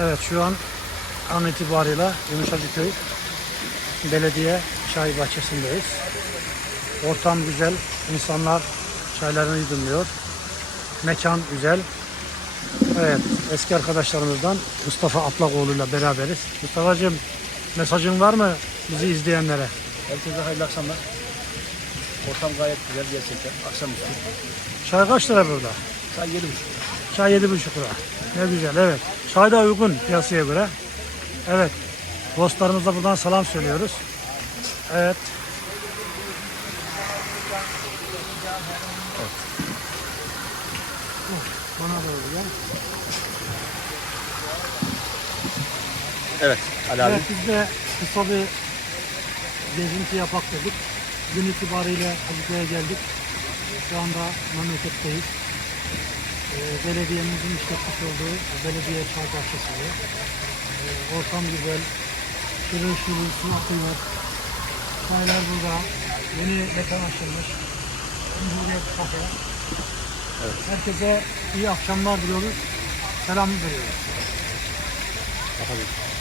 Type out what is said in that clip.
Evet şu an an itibarıyla Yumuşacıköy Belediye Çay Bahçesi'ndeyiz. Ortam güzel, insanlar çaylarını yudumluyor. Mekan güzel. Evet, eski arkadaşlarımızdan Mustafa Atlakoğlu ile beraberiz. Mustafa'cığım mesajın var mı bizi izleyenlere? Herkese hayırlı akşamlar. Ortam gayet güzel gerçekten. Akşamüstü. Çay kaç lira burada? Saat yedi buçuk. Çay 7,5 lira. Ne güzel evet. Çay da uygun piyasaya göre. Evet. Dostlarımıza buradan selam söylüyoruz. Evet. Bana doğru. Evet. Ali abi. Evet biz de kısa bir gezinti yapak dedik. Gün itibariyle Hacıköy'e geldik. Şu anda memleketteyiz. Ee, belediyemizin işletmiş olduğu belediye çay bahçesi. Ee, ortam güzel. Şırıl şırıl su akıyor. Çaylar burada. Yeni mekan açılmış. Cumhuriyet Kafe. Herkese iyi akşamlar diliyoruz. Selam veriyoruz. Bakalım.